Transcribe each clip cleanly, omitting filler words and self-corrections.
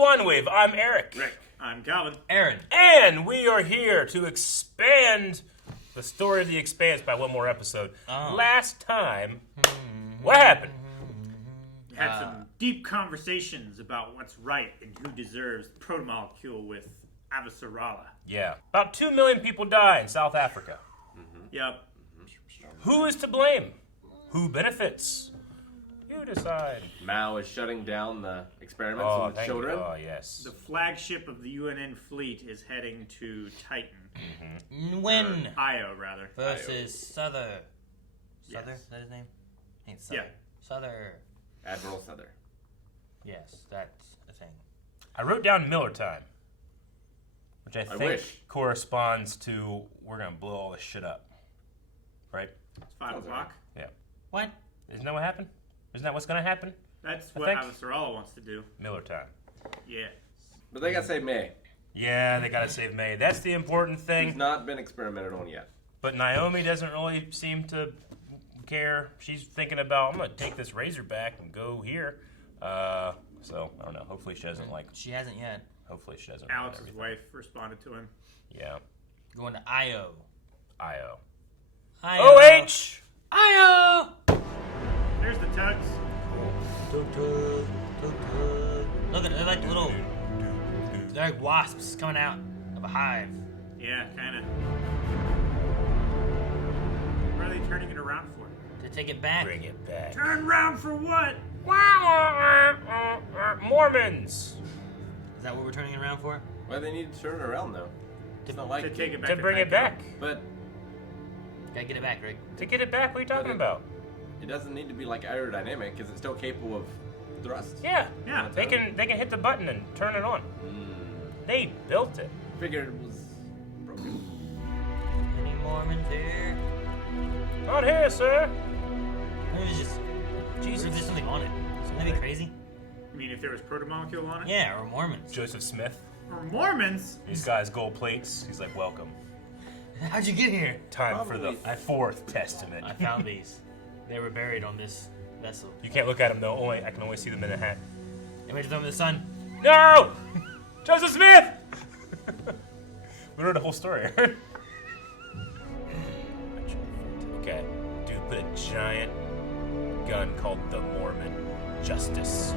Blind Wave. I'm Eric. Rick. I'm Calvin. Aaron. And we are here to expand the story of the Expanse by one more episode. Last time, what happened? We had some deep conversations about what's right and who deserves the protomolecule with Avasarala. Yeah. About 2 million people die in South Africa. Yep. Who is to blame? Who benefits? You decide. Mao is shutting down the experiments on thank children. you. Oh, yes. The flagship of the UNN fleet is heading to Titan. When? Or Io, rather. Versus Souther. Yes. Souther? Is that his name? I think it's Souther. Yeah. Souther. Admiral Souther. Yes, that's a thing. I wrote down Miller time, which I think wish. corresponds to we're going to blow all this shit up. Right? It's 5 o'clock. Yeah. What? Isn't that what happened? Isn't that what's going to happen? That's I what think- Avasarala wants to do. Miller time. Yeah. But they got to save May. Yeah, they got to save May. That's the important He's thing. not been experimented on yet. But Naomi doesn't really seem to care. She's thinking about, I'm going to take this razor back and go here. So, I don't know. Hopefully she doesn't like... She hasn't yet. Hopefully she doesn't Alex's like wife responded to him. Yeah. Going to Io. I-O. Io. O-H! Io! There's the tugs. Tug, tug, tug, tug. Look at it. They're like little... They're like wasps coming out of a hive. Yeah, kind of. What are they turning it around for? To take it back. Bring it back. Turn round for what? Mormons! Is that what we're turning it around for? Why do they need to turn it around, though? It's not like... To take it back To bring it Titan. back. But Gotta get it back, Rick. To get it back? What are you talking about? it doesn't need to be, like, aerodynamic, because it's still capable of thrust. Yeah. Yeah. They can hit the button and turn it on. They built it. Figured it was broken. Any Mormons here? Not here, sir. Maybe it's just... Jesus. There's something on it. Something maybe crazy? You mean if there was protomolecule on it? Yeah, or Mormons. Joseph Smith. Or Mormons? These guys gold plates. He's like, welcome. How'd you get here? Time for the Probably. fourth testament. I found these. They were buried on this vessel. You can't look at them though. I can only see them in a hat. Image of them in the sun. No! Joseph Smith! We wrote a whole story. Okay. Dude put a giant gun called the Mormon Justice.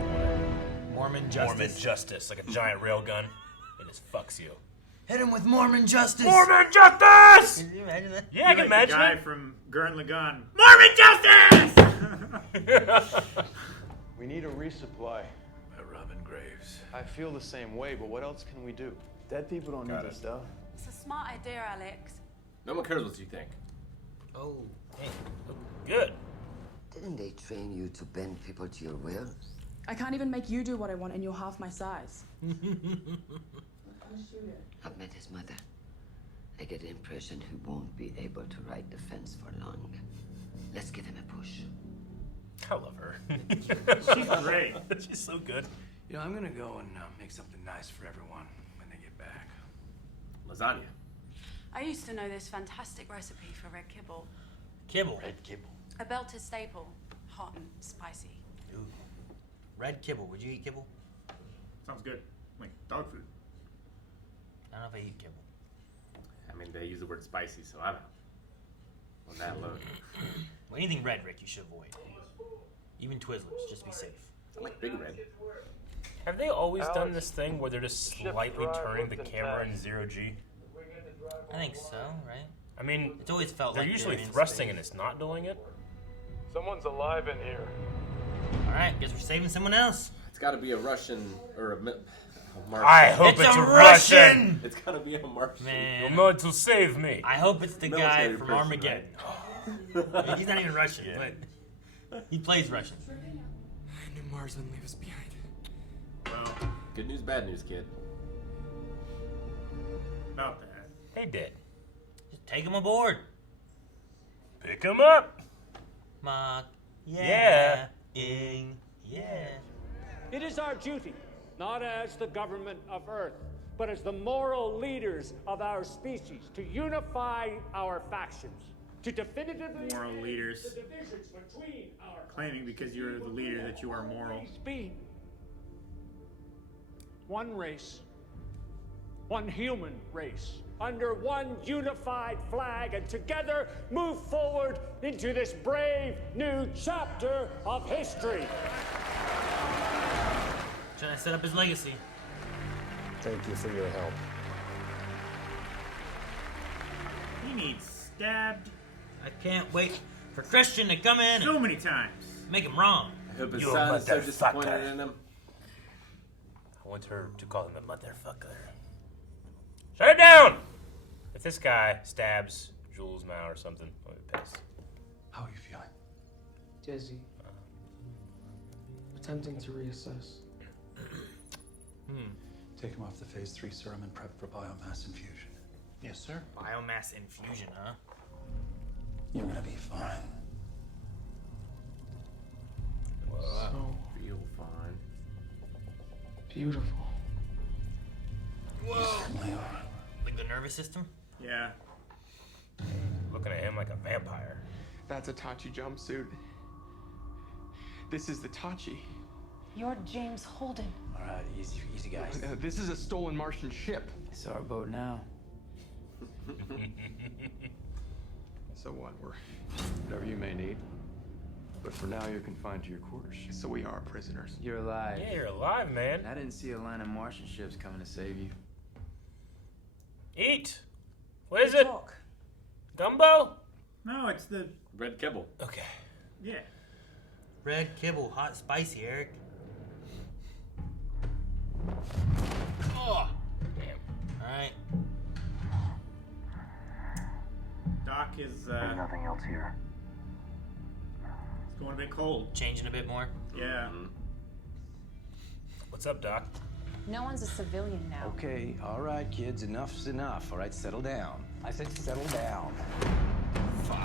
Mormon justice. Mormon Justice. Like a giant rail gun. It just fucks you. Hit him with Mormon justice. Mormon Justice! Can you imagine that? Yeah, I can Like the imagine guy it. from Gurren Lagann. Mormon justice! We need a resupply. Robin Graves. I feel the same way, but what else can we do? Dead people don't need this stuff. It's a smart idea, Alex. No one cares what you think. Oh, hey. Good. Didn't they train you to bend people to your will? I can't even make you do what I want, and you're half my size. I've met his mother. I get the impression he won't be able to ride the fence for long. Let's give him a push. I love her. She's great. She's so good. You know, I'm gonna go and make something nice for everyone when they get back. Lasagna. I used to know this fantastic recipe for red kibble. Kibble. Red kibble. A Belter staple, hot and spicy. Ooh. Red kibble. Would you eat kibble? Sounds good. Like dog food. I don't know if I eat kibble. I mean, they use the word spicy, so I'm out. On that alone. Well, anything red, Rick, you should avoid. Even Twizzlers, just to be safe. I like Big Red. Have they always done this thing where they're just slightly turning the camera in zero G? I think so, right? I mean, It's always felt they're like usually they're in thrusting space. and it's not doing it. Someone's alive in here. All right, guess we're saving someone else. It's got to be a Russian or a Martian. I hope it's a Russian. It's got to be a Martian. You're Man, going to save me. I hope it's the guy Military from person, Armageddon. I mean, he's not even Russian, but he plays Russian. I knew Mars wouldn't leave us behind. Well, Good news, bad news, kid. about that. They did. Just take him aboard. Pick him up. Mock. Yeah. Ing. Yeah. It is our duty, not as the government of Earth, but as the moral leaders of our species, to unify our factions, to definitively Moral end leaders. the divisions between our Claiming because you're the leader that you are moral. be. one race, one human race, under one unified flag, and together move forward into this brave new chapter of history. Trying to set up his legacy. Thank you for your help. He needs stabbed I can't wait for Christian to come in so and many times. make him wrong. I hope his You son is so motherfucker. disappointed in him. I want her to call him a motherfucker. Shut it down! If this guy stabs Jules now or something, I'll be pissed. How are you feeling? Dizzy. Attempting to reassess. Take him off the phase 3 serum and prep for biomass infusion. Yes, sir. Biomass infusion, huh? You're gonna be fine. So Feel fine. beautiful. You certainly are. Like the nervous system? Yeah. Looking at him like a vampire. That's a Tachi jumpsuit. This is the Tachi. You're James Holden. All right, easy, guys. This is a stolen Martian ship. It's our boat now. So what? We're whatever you may need. But for now, you're confined to your quarters. So we are prisoners. You're alive. Yeah, you're alive, man. I didn't see a line of Martian ships coming to save you. Eat! What is it? Gumbo? No, it's the Red kibble. Okay. yeah. Red kibble, hot spicy, Eric. Oh, Damn. alright. Doc is nothing else here. it's going a bit cold. Changing a bit more. Yeah. What's up, Doc? No one's a civilian now. Okay, all right, kids, enough's enough. All right, settle down. I said settle down.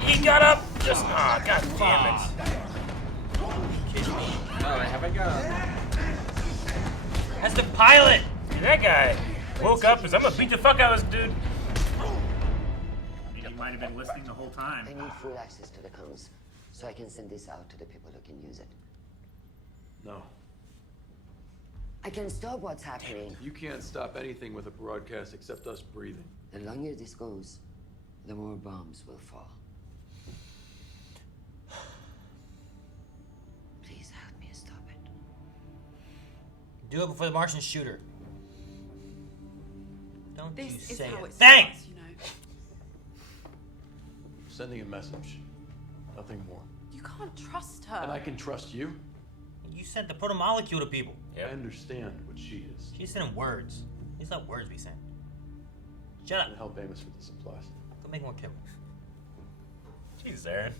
He got up! Just, ah, god damn it. All right, have I got? That's the pilot! Dude, that guy woke up and I'm gonna beat the fuck out of this dude. He might have been listening the whole time. I need full access to the comms, so I can send this out to the people who can use it. No. I can stop what's happening. You can't stop anything with a broadcast except us breathing. The longer this goes, the more bombs will fall. Please help me stop it. Do it before the Martian shooter. Don't you This is say how it. it Thanks! starts, you know. Sending a message. Nothing more. You can't trust her. And I can trust you. You sent the protomolecule to people. I understand what she is. She's sending words. These not words we sent. Shut And up. help Amos with the supplies. Go make more kibble. Jesus, Aaron.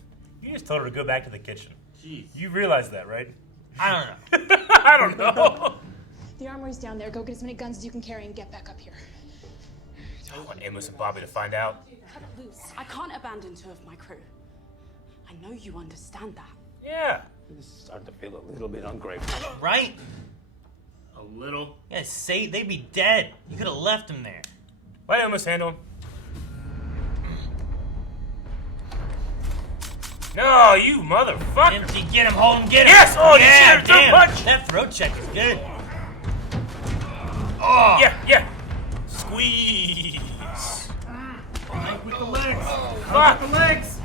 You just told her to go back to the kitchen. Jeez. You realize that, right? I don't know. I don't know. The armory's down there. Go get as many guns as you can carry and get back up here. I want Amos and Bobby to find out. Cut it loose. I can't abandon two of my crew. I know you understand that. Yeah. This is starting to feel a little bit ungrateful. Right? A little. Yeah, say they'd be dead. You could have left them there. Let Amos handle him. No, you motherfucker. Empty, get him, hold him, get him. Yes! Oh, yeah, you should have damn. punch. That throat check is good. Oh. Yeah. Squeeze. Right with the legs. Fuck. Out with the legs.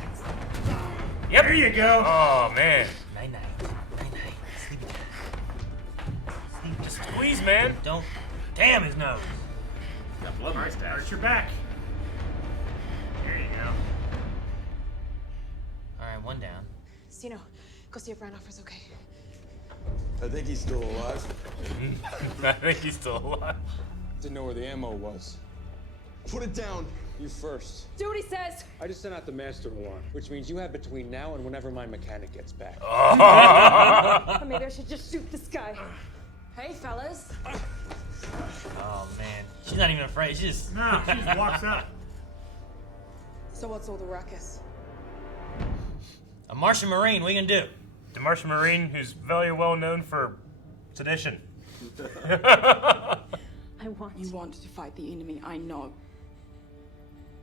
Yep. There you go. Oh, man. Night-night. Night-night. Sleepy time. Sleep. Just Squeeze, man. don't. Damn his nose. Got blood mustache. Arch your back. There you go. Alright, one down. Stino, go see if Randolph okay. I think he's still alive. I think he's still alive. Didn't know where the ammo was. Put it down. You first. Do what he says. I just sent out the master alarm, which means you have between now and whenever my mechanic gets back. Or maybe I should just shoot this guy. Hey, fellas. Oh man. She's not even afraid. She just. No, she just walks up. So what's all the ruckus? A Martian Marine, what are you gonna do? The Martian Marine, who's very well known for sedition. I want. You want to fight the enemy, I know.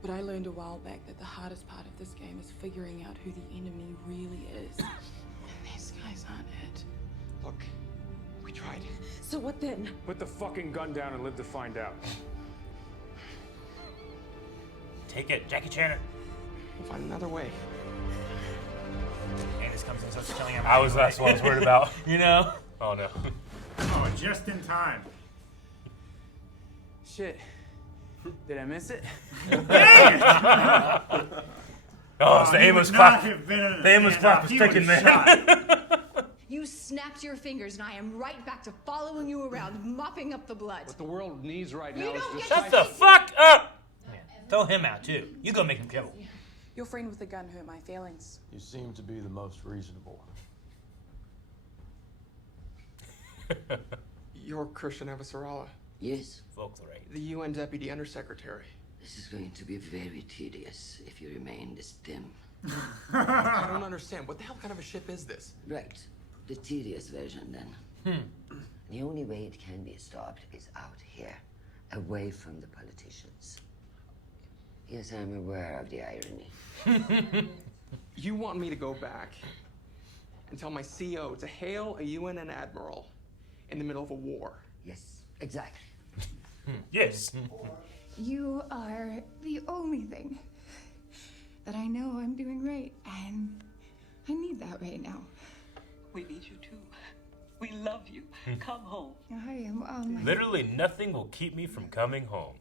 But I learned a while back that the hardest part of this game is figuring out who the enemy really is. And these guys aren't it. Look, we We tried. So what then? Put the fucking gun down and live to find out. Take it, Jackie Chan. We'll find another way. And this comes in such killing. That's what I was worried about. You know? Oh no. Oh, just in time. Shit. Did I miss it? Oh, it's the Amos clock. The Amos clock was ticking, man. You snapped your fingers, and I am right back to following you around, mopping up the blood. What the world needs right You now is don't just... get Shut the fuck up! Yeah. Throw him out too. You go make him kill. Your friend with the gun hurt my feelings. You seem to be the most reasonable. You're Christian Avasarala, Yes, the UN Deputy Undersecretary. this is going to be very tedious if you remain this dim. I don't understand. What the hell kind of a ship is this? Right. The tedious version, then. The only way it can be stopped is out here, away from the politicians. Yes, I'm aware of the irony. You want me to go back and tell my CO to hail a UN admiral in the middle of a war? Yes, exactly. Yes. You are the only thing that I know I'm doing right, and I need that right now. We need you too. We love you. Come home. I am on my... Literally nothing will keep me from coming home.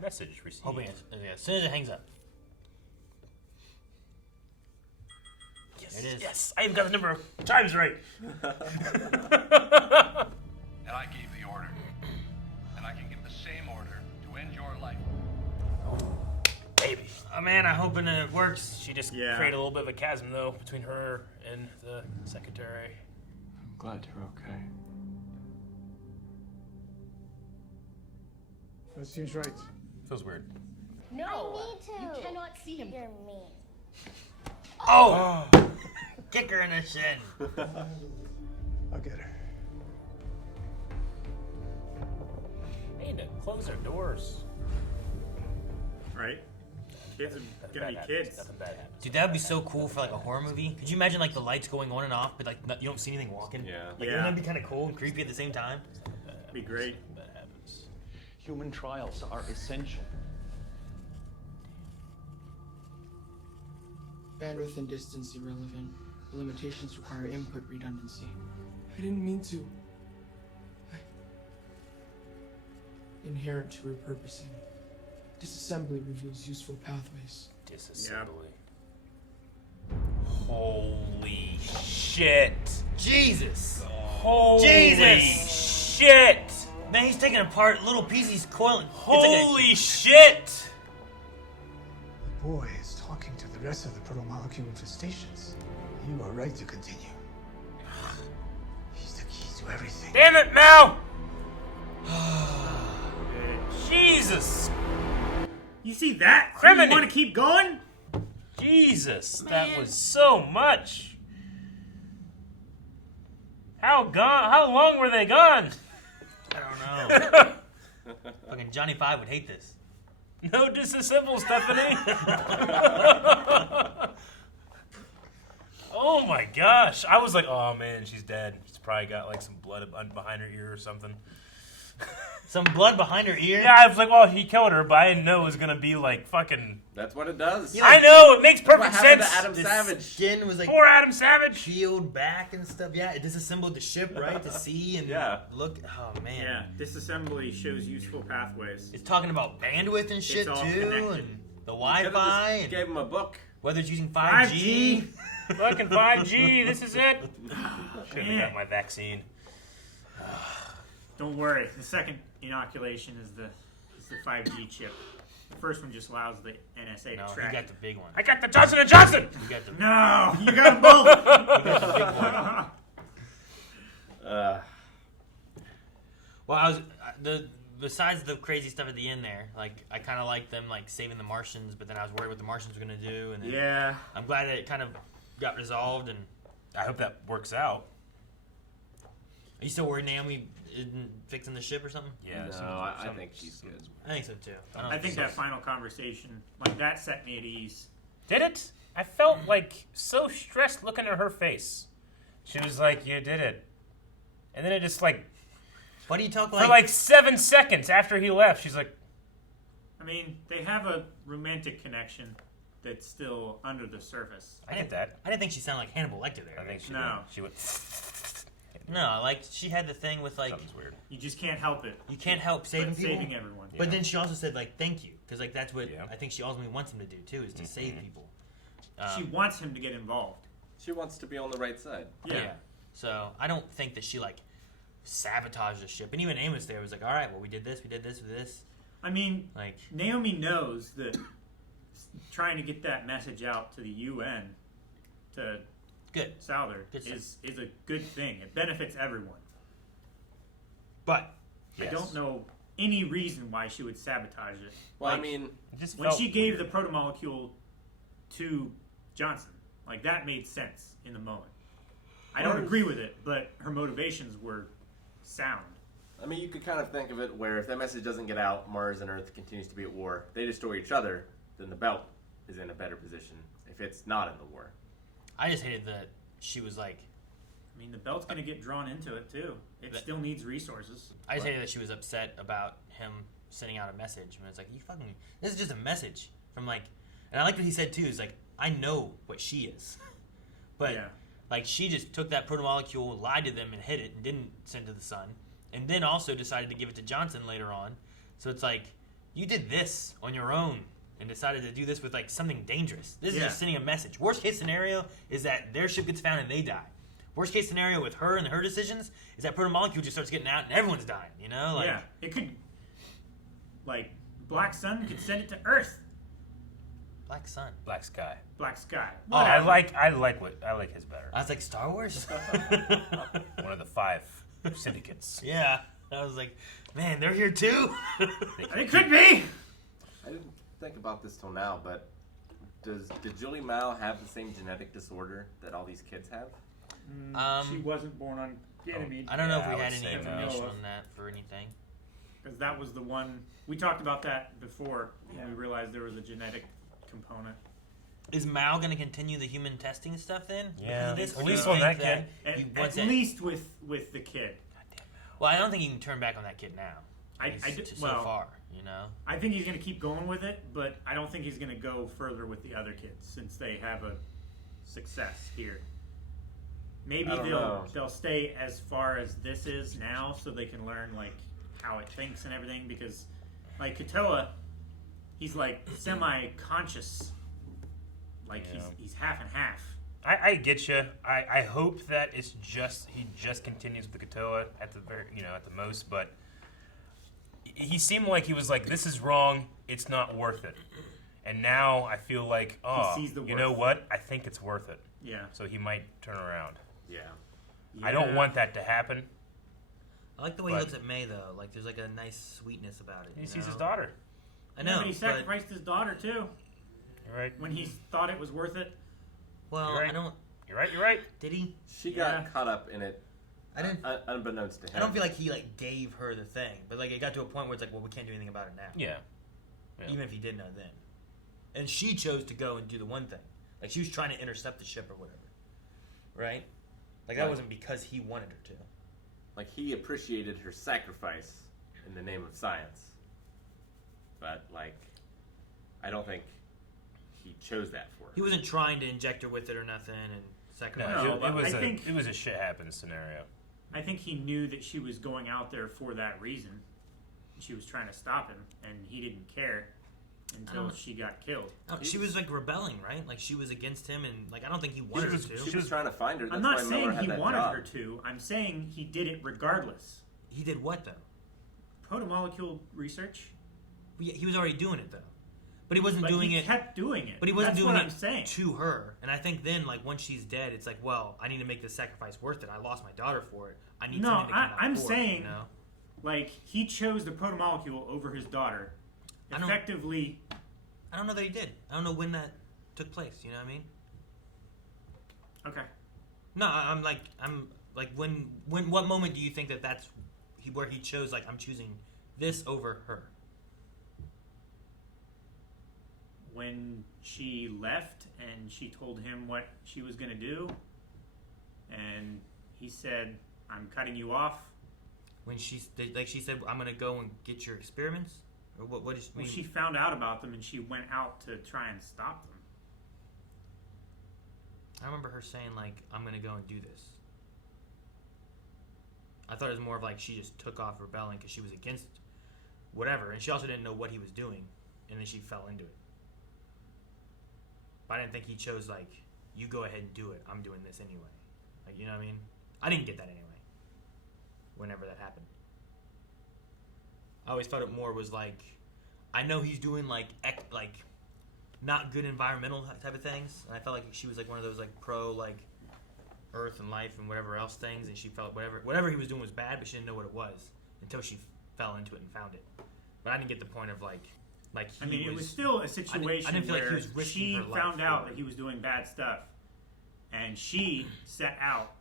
Message received. Hoping as soon as it hangs up. Yes, There it is. yes, I even got the number of times right. And I gave the order. And I can give the same order to end your life. Baby. Oh man, I'm hoping that it works. She just created a little bit of a chasm, though, between her and the secretary. I'm glad you're okay. That seems right. Feels weird. No, I need to. you cannot see him. You're mean. Oh! Kick her in the shin. I'll get her. They need to close their doors. Right? Kids are gonna be kids. Nothing bad happens. Dude, that would be so cool for like a horror movie. Could you imagine like the lights going on and off, but like you don't see anything walking? Yeah. Like, wouldn't that be kind of cool and creepy at the same time? Be great. That happens. Human trials are essential. Bandwidth and distance irrelevant. The limitations require input redundancy. I didn't mean to. Inherent to repurposing. Disassembly reveals useful pathways. Disassembly. Holy shit. Jesus. Holy Jesus. shit. Man, he's taking apart little pieces, coiling. Holy shit. The boy is talking to the rest of the proto-molecule infestations. You are right to continue. He's the key to everything. Damn it, Mal. Jesus. You see that? Criminy. You want to keep going? Jesus, that was so much. How long were they gone? I don't know. Fucking Johnny Five would hate this. No disassemble, Stephanie. Oh my gosh. I was like, oh man, she's dead. She's probably got like some blood behind her ear or something. Some blood behind her ear? Yeah, I was like, well, he killed her, but I didn't know it was gonna be like fucking. That's what it does. I know, it makes perfect What happened sense. to Adam The Savage? skin was like Poor Adam Savage. peeled back and stuff. Yeah, it disassembled the ship, right? To see and look. Oh man. Yeah, disassembly shows useful pathways. It's talking about bandwidth and shit all too, connected. and the Wi-Fi. And Gave him a book. whether it's using 5G. Fucking 5G, this is it. Should have got my vaccine. Don't worry, the second inoculation is the 5G chip. The first one just allows the NSA No, to he track got it. the big one. I got the Johnson & Johnson! You got the No, you got them both. You got the big one. Well, I was besides the crazy stuff at the end there. Like I kind of liked them like saving the Martians, but then I was worried what the Martians were gonna do. And then Yeah. I'm glad that it kind of got resolved, and I hope that works out. are you still worried Naomi isn't fixing the ship or something? Yeah, No, I think she's good. I think so too. I think that final conversation, like that, set me at ease. Did it? I felt like so stressed looking at her face. She was like, you did it. And then it just like, why do you talk for like like 7 seconds after he left, she's like, I mean, they have a romantic connection that's still under the surface. I get that. I didn't think she sounded like Hannibal Lecter there. I think she No. did. She went. No, like she had the thing with like Something's weird. You just can't help it. you can't help saving But people. saving everyone. But then she also said like thank you because like that's what Yeah. I think she ultimately wants him to do too is to save people. She wants him to get involved. She wants to be on the right side. Yeah. So I don't think that she like sabotaged the ship. And even Amos there was like, all right, well we did this, we did this, we did this. I mean, Like Naomi knows that trying to get that message out to the UN, to good. Souther, Good is a good thing. It benefits everyone. But I don't know any reason why she would sabotage it. Well, Like, I mean, it just when felt she gave the protomolecule to Johnson, like that made sense in the moment. I don't agree with it, but her motivations were sound. I mean, you could kind of think of it where if that message doesn't get out, Mars and Earth continues to be at war. They destroy each other, then the belt is in a better position if it's not in the war. I just hated that she was like I mean, the belt's going to get drawn into it too. It still needs resources. I just hated that she was upset about him sending out a message. And it's like, this is just a message from like, and I like what he said too, is like, I know what she is. But Yeah. like, she just took that protomolecule, lied to them and hid it and didn't send it to the sun. And then also decided to give it to Johnson later on. So it's like, you did this on your own and decided to do this with like something dangerous. This is Yeah. just sending a message. Worst case scenario is that their ship gets found and they die. Worst case scenario with her and her decisions is that protomolecule just starts getting out and everyone's dying, you know? Like, Yeah, it could, like, Black Sun could send it to Earth. Black Sun. Black Sky. Black Sky. Oh, I Whatever. like his better. I was like, Star Wars? One of the 5 syndicates. Yeah. I was like, man, they're here too? It could be! I didn't think about this till now, but did Julie Mao have the same genetic disorder that all these kids have? She wasn't born on Ganymede. I don't know if Yeah, we I had would any say no. information on that for anything. Because that was the one, we talked about that before, and we realized there was a genetic component. Is Mao going to continue the human testing stuff then? Yeah. Because of this? At Or do you least on think that At, he wants at it- least with the kid. Well, I don't think you can turn back on that kid now. I He's do- so well, far, you know? I think he's going to keep going with it, but I don't think he's going to go further with the other kids since they have a success here. Maybe I don't know. they'll stay as far as this is now, so they can learn like how it thinks and everything. Because like Katoa, he's like semi-conscious, like he's half and half. I get you. I hope that it's just he just continues with the Katoa at the very at the most, but he seemed like he was like, this is wrong. It's not worth it. And now I feel like, sees the you know worth. what? I think it's worth it. Yeah. So he might turn around. Yeah. I don't want that to happen. I like the way he But- looks at May, though. Like, there's like a nice sweetness about it. He you sees his know? daughter. I know, but he sacrificed his daughter too. You're right. When he thought it was worth it. Well, You're right. I don't... You're right. You're right. Did he? She got caught up in it. I didn't... Unbeknownst to him. I don't feel like he, like, gave her the thing. But, like, it got to a point where it's like, well, we can't do anything about it now. Yeah. Even if he did know then. And she chose to go and do the one thing. Like, she was trying to intercept the ship or whatever. Right? Like, that Right. wasn't because he wanted her to. Like, he appreciated her sacrifice in the name of science. But, like, I don't think he chose that for her. He wasn't trying to inject her with it or nothing and sacrifice No, her. No, but I think- it was a shit happens scenario. I think he knew that she was going out there for that reason. She was trying to stop him, and he didn't care until she got killed. Oh, she was like rebelling, right? Like she was against him, and like I don't think he wanted her to. She was trying to find her. That's I'm not why Miller saying had he that wanted job. her to. I'm saying he did it regardless. He did what though? Protomolecule research. Well, yeah, he was already doing it though, but he wasn't But doing he it. kept doing it. But he wasn't That's doing what it I'm saying. to her. And I think then, like once she's dead, it's like, well, I need to make this sacrifice worth it. I lost my daughter for it. I need No, something to come out I'm for it, saying, you know? like he chose the protomolecule over his daughter. Effectively. I don't know that he did. I don't know when that took place. You know what I mean? Okay. No, I'm like when what moment do you think that that's where he chose like I'm choosing this over her? When she left and she told him what she was going to do, and he said, I'm cutting you off. When she said, I'm gonna go and get your experiments, or what? What does she mean? Well, she found out about them and she went out to try and stop them. I remember her saying like, I'm gonna go and do this. I thought it was more of like she just took off rebelling because she was against whatever, and she also didn't know what he was doing, and then she fell into it. But I didn't think he chose like, you go ahead and do it. I'm doing this anyway. Like, you know what I mean? I didn't get that anyway. Whenever that happened, I always thought it more was like, I know he's doing like not good environmental type of things, and I felt like she was like one of those like pro like Earth and life and whatever else things, and she felt whatever he was doing was bad, but she didn't know what it was until she fell into it and found it. But I didn't get the point of like I mean, it was still a situation I didn't feel where like he was risking she her life found out for that he was doing bad stuff, and she set out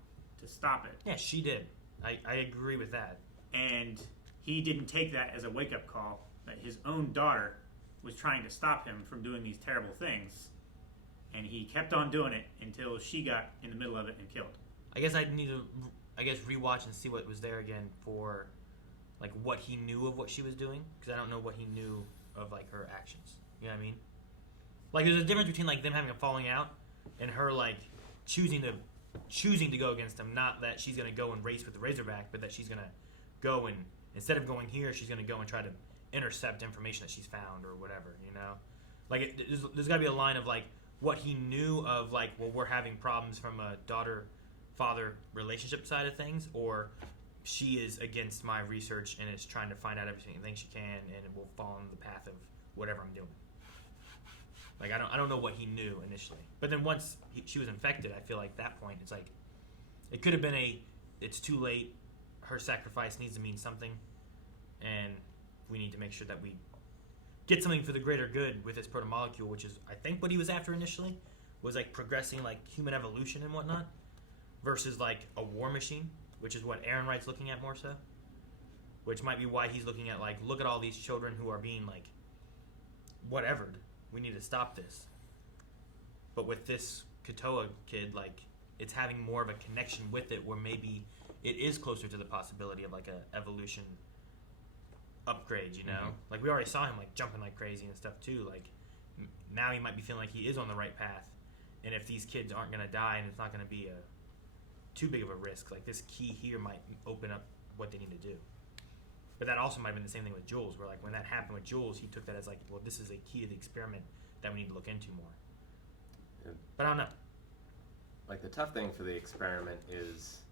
to stop it. Yeah, she did. I agree with that. And he didn't take that as a wake-up call that his own daughter was trying to stop him from doing these terrible things. And he kept on doing it until she got in the middle of it and killed. I guess I need to, rewatch and see what was there again for, like, what he knew of what she was doing. Because I don't know what he knew of, like, her actions. You know what I mean? Like, there's a difference between, like, them having a falling out and her, like, choosing to go against him. Not that she's going to go and race with the Razorback, but that she's going to go and, instead of going here, she's going to go and try to intercept information that she's found or whatever, you know? Like, there's got to be a line of, like, what he knew of, like, well, we're having problems from a daughter-father relationship side of things, or she is against my research and is trying to find out everything she can and will fall on the path of whatever I'm doing. Like, I don't know what he knew initially. But then once she was infected, I feel like that point, it's like, it could have been it's too late, her sacrifice needs to mean something, and we need to make sure that we get something for the greater good with this protomolecule, which is, I think, what he was after initially, was, like, progressing, like, human evolution and whatnot, versus, like, a war machine, which is what Aaron Wright's looking at more so, which might be why he's looking at, like, look at all these children who are being, like, whatevered. We need to stop this. But with this Katoa kid, like, it's having more of a connection with it where maybe it is closer to the possibility of, like, a evolution upgrade, you know? Mm-hmm. Like, we already saw him, like, jumping like crazy and stuff, too. Like, now he might be feeling like he is on the right path. And if these kids aren't going to die and it's not going to be too big of a risk, like, this key here might open up what they need to do. But that also might have been the same thing with Jules, where, like, when that happened with Jules, he took that as, like, well, this is a key to the experiment that we need to look into more. Yeah. But I don't know. Like, the tough thing for the experiment is,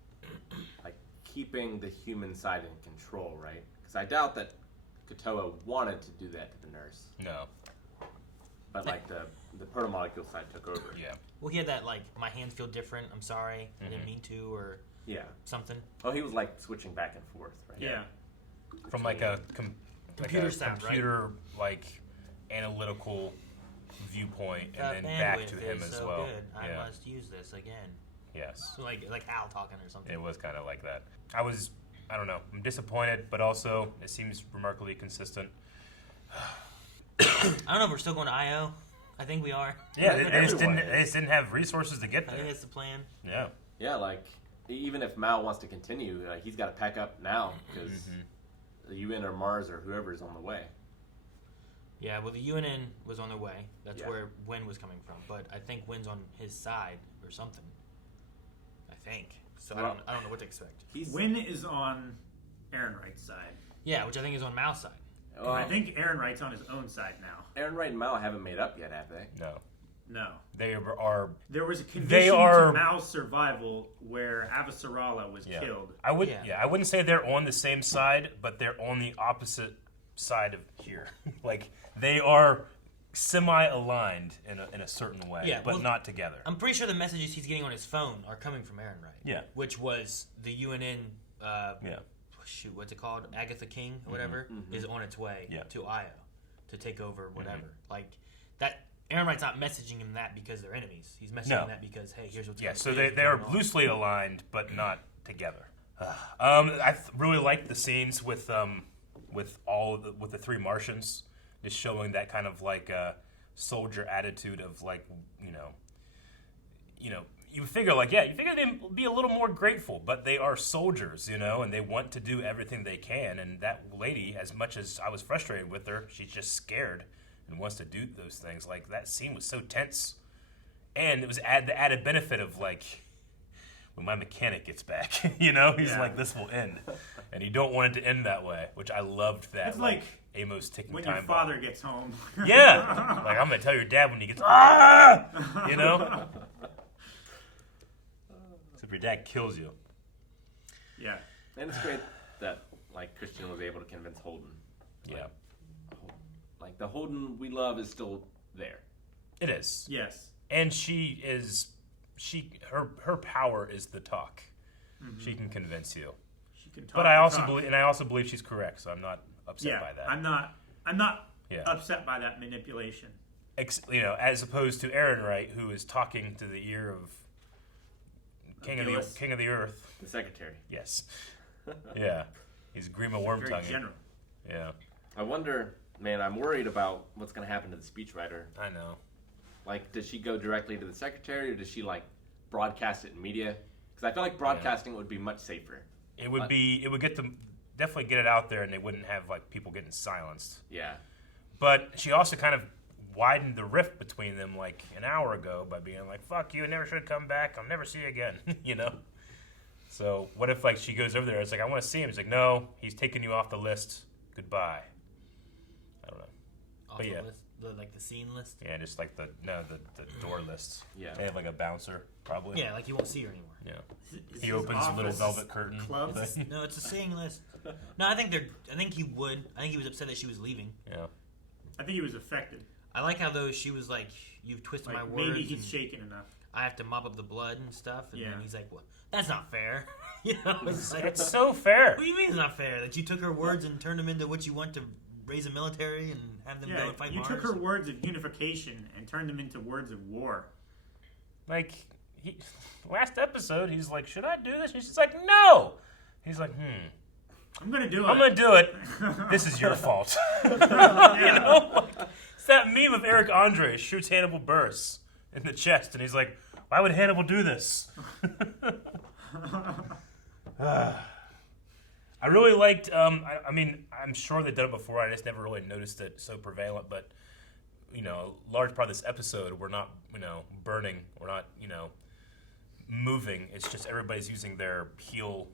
like, keeping the human side in control, right? Because I doubt that Katoa wanted to do that to the nurse. No. But, like, the protomolecule side took over. Yeah. Well, he had that, like, my hands feel different, I'm sorry, I didn't mean to, or something. Oh, he was, like, switching back and forth, right? Yeah. From, like, a computer sound, computer, like, analytical viewpoint, and then back to him as so well. Good. Yeah. I must use this again. Yes. So like Al talking or something. It was kind of like that. I don't know, I'm disappointed, but also it seems remarkably consistent. I don't know if we're still going to I.O. I think we are. Yeah, they just didn't have resources to get there. I think that's the plan. Yeah. Yeah, like, even if Mal wants to continue, he's got to pack up now, because the UN or Mars or whoever is on the way. Yeah, well, the UNN was on their way. That's Yeah. where Wynn was coming from. But I think Wynn's on his side or something. I think. So Well, I don't know what to expect. Wynn is on Aaron Wright's side. Yeah, which I think is on Mal's side. I think Aaron Wright's on his own side now. Aaron Wright and Mal haven't made up yet, have they? No. No. They are. There was a They condition are. to Mal's survival where Avasarala was killed. I wouldn't say they're on the same side, but they're on the opposite side of here. Like, they are semi-aligned in a certain way, but not together. I'm pretty sure the messages he's getting on his phone are coming from Aaron Wright. Yeah. Which was the UNN. Shoot, what's it called? Agatha King or whatever is on its way to Io to take over whatever. Like that. Aaron Wright's not messaging him that because they're enemies. He's messaging that because, hey, here's what's going on. So they are loosely aligned, but not together. I really liked the scenes with the three Martians, just showing that kind of like soldier attitude of like, you figure they'd be a little more grateful, but they are soldiers, and they want to do everything they can. And that lady, as much as I was frustrated with her, she's just scared and wants to do those things. Like, that scene was so tense. And it was the added benefit of, like, when my mechanic gets back, he's like, this will end. And you don't want it to end that way, which I loved that. It's like Amos ticking when time your father gets home. Yeah. Like, I'm going to tell your dad when he gets, Except your dad kills you. Yeah. And it's great that, like, Christian was able to convince Holden. Yeah. Like, the Holden we love is still there. It is. Yes. And her power is the talk. Mm-hmm. She can convince you. She can talk. But I also believe she's correct, so I'm not upset by that. I'm not upset by that manipulation. As opposed to Aaron Wright, who is talking to the ear of King of the Earth, the Secretary. Yes. Yeah. He's Grima Wormtongue. General. Yeah. I wonder, man. I'm worried about what's going to happen to the speechwriter. I know. Like, does she go directly to the secretary, or does she, like, broadcast it in media? Because I feel like broadcasting would be much safer. It would definitely get it out there, and they wouldn't have, like, people getting silenced. Yeah. But she also kind of widened the rift between them, like, an hour ago by being like, fuck you, never should come back, I'll never see you again, So what if, like, she goes over there, it's like, I want to see him. He's like, no, he's taking you off the list. Goodbye. I don't know. Off but the yeah. list? Like the scene list? Yeah, just like the door list. Yeah. They have like a bouncer, probably. Yeah, like you won't see her anymore. Yeah. He opens a little velvet curtain. Clubs? No, it's a seeing list. No, I think he would. I think he was upset that she was leaving. Yeah. I think he was affected. I like how though she was like, "You've twisted my words." Maybe he's shaken enough. I have to mop up the blood and stuff, and then he's like, "Well, that's not fair." It's so fair. What do you mean it's not fair? That you took her words and turned them into what you want to raise a military and have them go and fight Mars? You took her words of unification and turned them into words of war. Like, last episode, he's like, should I do this? And she's like, no! He's like, I'm going to do it. I'm going to do it. This is your fault. Like, it's that meme of Eric Andre shoots Hannibal Buress in the chest, and he's like, why would Hannibal do this? I really liked, I mean, I'm sure they've done it before, I just never really noticed it so prevalent, but, a large part of this episode, we're not, burning, we're not, moving, it's just everybody's using their heel,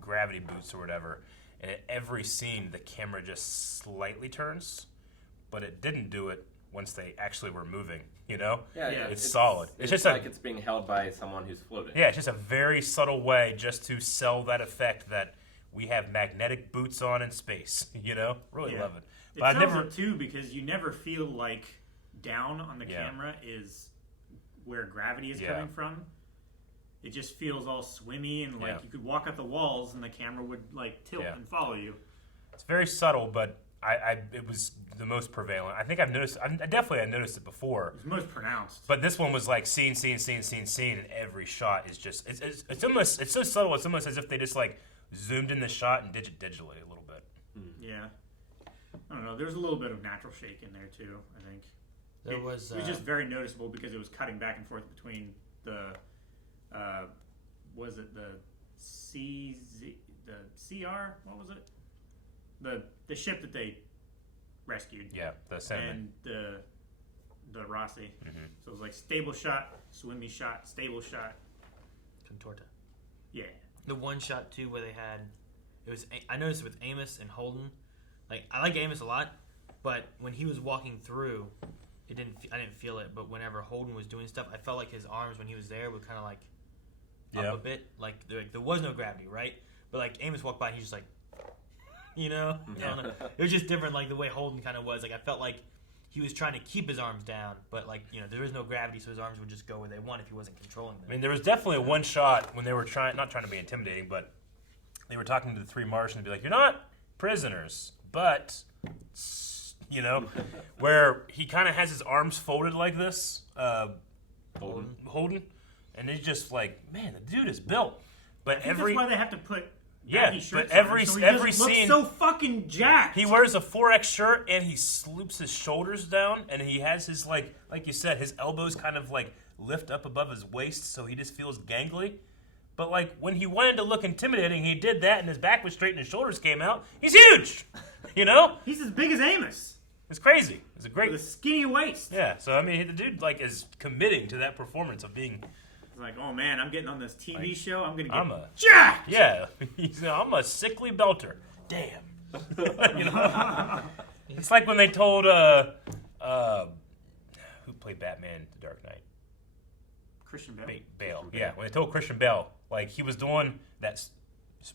gravity boots or whatever, and at every scene, the camera just slightly turns, but it didn't do it once they actually were moving, Yeah, it's solid. It's just like it's being held by someone who's floating. Yeah, it's just a very subtle way just to sell that effect that we have magnetic boots on in space, Really love it. But it sells it too because you never feel like down on the camera is where gravity is coming from. It just feels all swimmy and like you could walk up the walls and the camera would like tilt and follow you. It's very subtle, but it was the most prevalent. I think I've noticed. I noticed it before. It's most pronounced. But this one was like scene, and every shot is just it's almost it's so subtle. It's almost as if they just like zoomed in the shot and did it digitally a little bit. Yeah, I don't know. There's a little bit of natural shake in there too. I think it was just very noticeable because it was cutting back and forth between the was it the CR? What was it? The ship that they rescued. Yeah, the Cinnamon. And the Rossi. Mm-hmm. So it was like stable shot, swimmy shot, stable shot. Contorta. Yeah. The one shot too where they had I noticed with Amos and Holden, like I like Amos a lot, but when he was walking through, I didn't feel it. But whenever Holden was doing stuff, I felt like his arms when he was there would kind of like up a bit. Like there was no gravity, right? But like Amos walked by, and he's just like, it was just different. Like the way Holden kind of was. Like I felt like he was trying to keep his arms down, but like there is no gravity, so his arms would just go where they want if he wasn't controlling them. I mean, there was definitely one shot when they were not trying to be intimidating, but they were talking to the three Martians and be like, "You're not prisoners, but." Where he kind of has his arms folded like this, Holden, and he's just like, man, the dude is built. But that's why they have to put shirts but on every him, so every he looks scene so fucking jacked. He wears a 4X shirt and he sloops his shoulders down, and he has his like you said, his elbows kind of like lift up above his waist so he just feels gangly. But like when he wanted to look intimidating, he did that and his back was straight and his shoulders came out. He's huge, you know? He's as big as Amos. It's crazy. It's a great... With a skinny waist. Yeah, so I mean, the dude like is committing to that performance of being... He's like, oh man, I'm getting on this TV show. I'm gonna I'm get a jacked. Yeah, I'm a sickly belter. Damn. You know? It's like when they told who played Batman in The Dark Knight? Christian Bale. Bale. Yeah, when they told Christian Bale, like he was doing that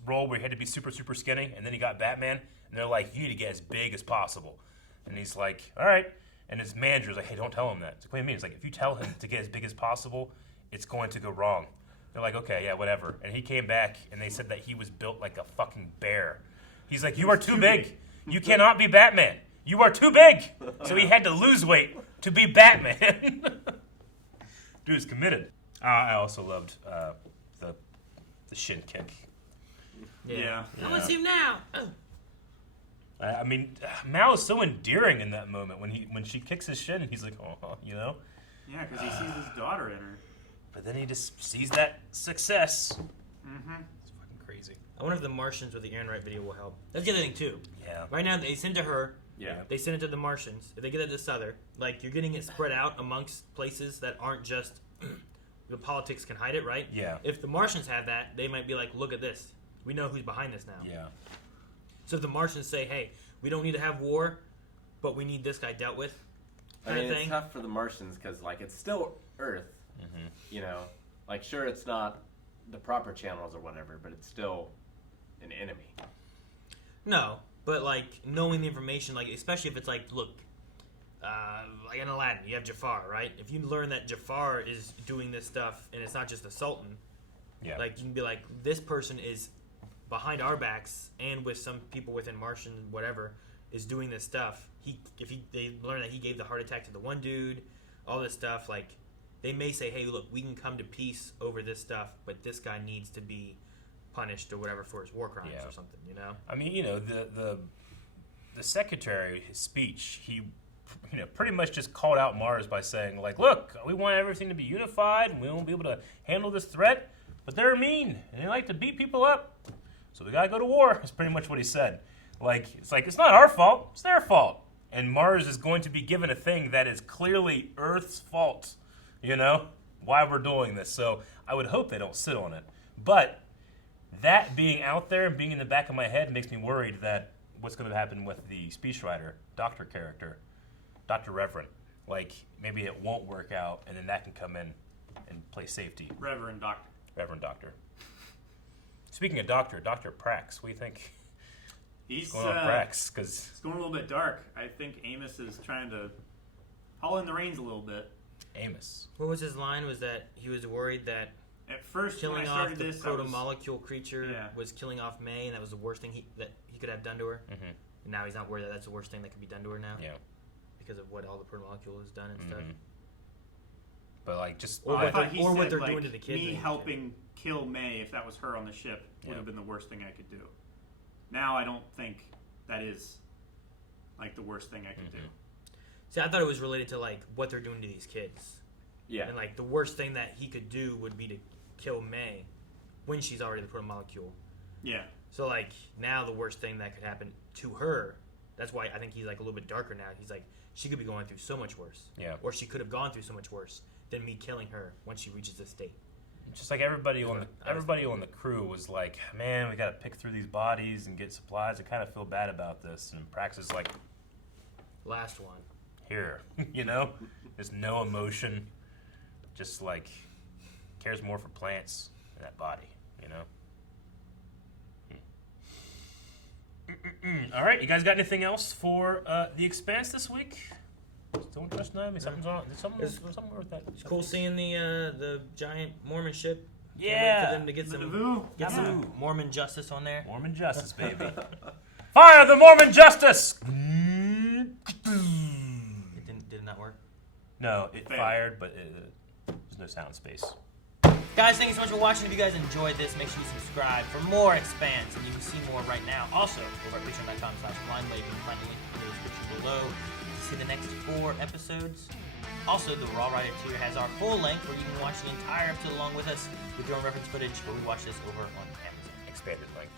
role where he had to be super, super skinny, and then he got Batman, and they're like, you need to get as big as possible. And he's like, all right. And his manager's like, hey, don't tell him that. It's like, what do you mean? It's like, if you tell him to get as big as possible, it's going to go wrong. They're like, okay, yeah, whatever. And he came back, and they said that he was built like a fucking bear. He's like, you are too big. You cannot be Batman. You are too big. So he had to lose weight to be Batman. Dude is committed. I also loved the shin kick. Yeah. I want to see him now. I mean, Mal is so endearing in that moment when she kicks his shin. He's like, oh, you know. Yeah, because he sees his daughter in her. But then he just sees that success. Mm-hmm. It's fucking crazy. I wonder if the Martians with the Aaron Wright video will help. That's the other thing too. Yeah. Right now they send to her. Yeah. They send it to the Martians. If they get it to Souther, like you're getting it spread out amongst places that aren't just the politics can hide it, right? Yeah. If the Martians have that, they might be like, look at this. We know who's behind this now. Yeah. So if the Martians say, hey, we don't need to have war, but we need this guy dealt with, I mean, it's tough for the Martians because, like, it's still Earth. Mm-hmm. You know, like, sure, it's not the proper channels or whatever, but it's still an enemy. No, but like knowing the information, like especially if it's like, look, like in Aladdin, you have Jafar, right? If you learn that Jafar is doing this stuff and it's not just the Sultan, yeah, like you can be like, this person is behind our backs and with some people within Martian whatever is doing this stuff. They learn that he gave the heart attack to the one dude, all this stuff, like they may say, hey, look, we can come to peace over this stuff, but this guy needs to be punished or whatever for his war crimes or something, you know? I mean, you know, the secretary, his speech, he, you know, pretty much just called out Mars by saying, like, look, we want everything to be unified, and we won't be able to handle this threat, but they're mean, and they like to beat people up, so we gotta go to war. That's pretty much what he said. Like, it's not our fault, it's their fault. And Mars is going to be given a thing that is clearly Earth's fault, you know, why we're doing this. So I would hope they don't sit on it. But that being out there and being in the back of my head makes me worried that what's going to happen with the speechwriter, doctor character, Dr. Reverend. Like, maybe it won't work out, and then that can come in and play safety. Reverend Doctor. Reverend Doctor. Speaking of Doctor, Dr. Prax, what do you think? He's going on Prax, because it's going a little bit dark. I think Amos is trying to haul in the reins a little bit. Amos. What was his line? Was that he was worried that at first killing when I off started the this, proto-molecule creature was killing off May, and that was the worst thing that he could have done to her. Mm-hmm. And now he's not worried that that's the worst thing that could be done to her now. Yeah. Because of what all the proto-molecule has done and stuff. But like just or what they're doing to the kids. Me helping kill May, if that was her on the ship, would have been the worst thing I could do. Now I don't think that is like the worst thing I could do. See, I thought it was related to like what they're doing to these kids. Yeah. And like the worst thing that he could do would be to kill May when she's already the proto-molecule. Yeah. So like now the worst thing that could happen to her, that's why I think he's like a little bit darker now. He's like, she could be going through so much worse. Yeah. Or she could have gone through so much worse than me killing her once she reaches this state. Just like everybody on the crew was like, man, we got to pick through these bodies and get supplies. I kind of feel bad about this. And Prax is like, last one. Here, you know? There's no emotion. Just like, cares more for plants than that body, you know? All right, you guys got anything else for The Expanse this week? Don't trust me. Something's on. Something with that. It's cool seeing the giant Mormon ship. Yeah. For them to get some Mormon justice on there. Mormon justice, baby. Fire the Mormon justice! Did it not work? No, it fired, but there's no sound space. Guys, thank you so much for watching. If you guys enjoyed this, make sure you subscribe for more Expanse, and you can see more right now. Also, over at patreon.com/blindwave, you can find the link in the description below to see the next 4 episodes. Also, the Raw Rider tier has our full length where you can watch the entire episode along with us with your own reference footage, but we watch this over on Amazon. Expanded length.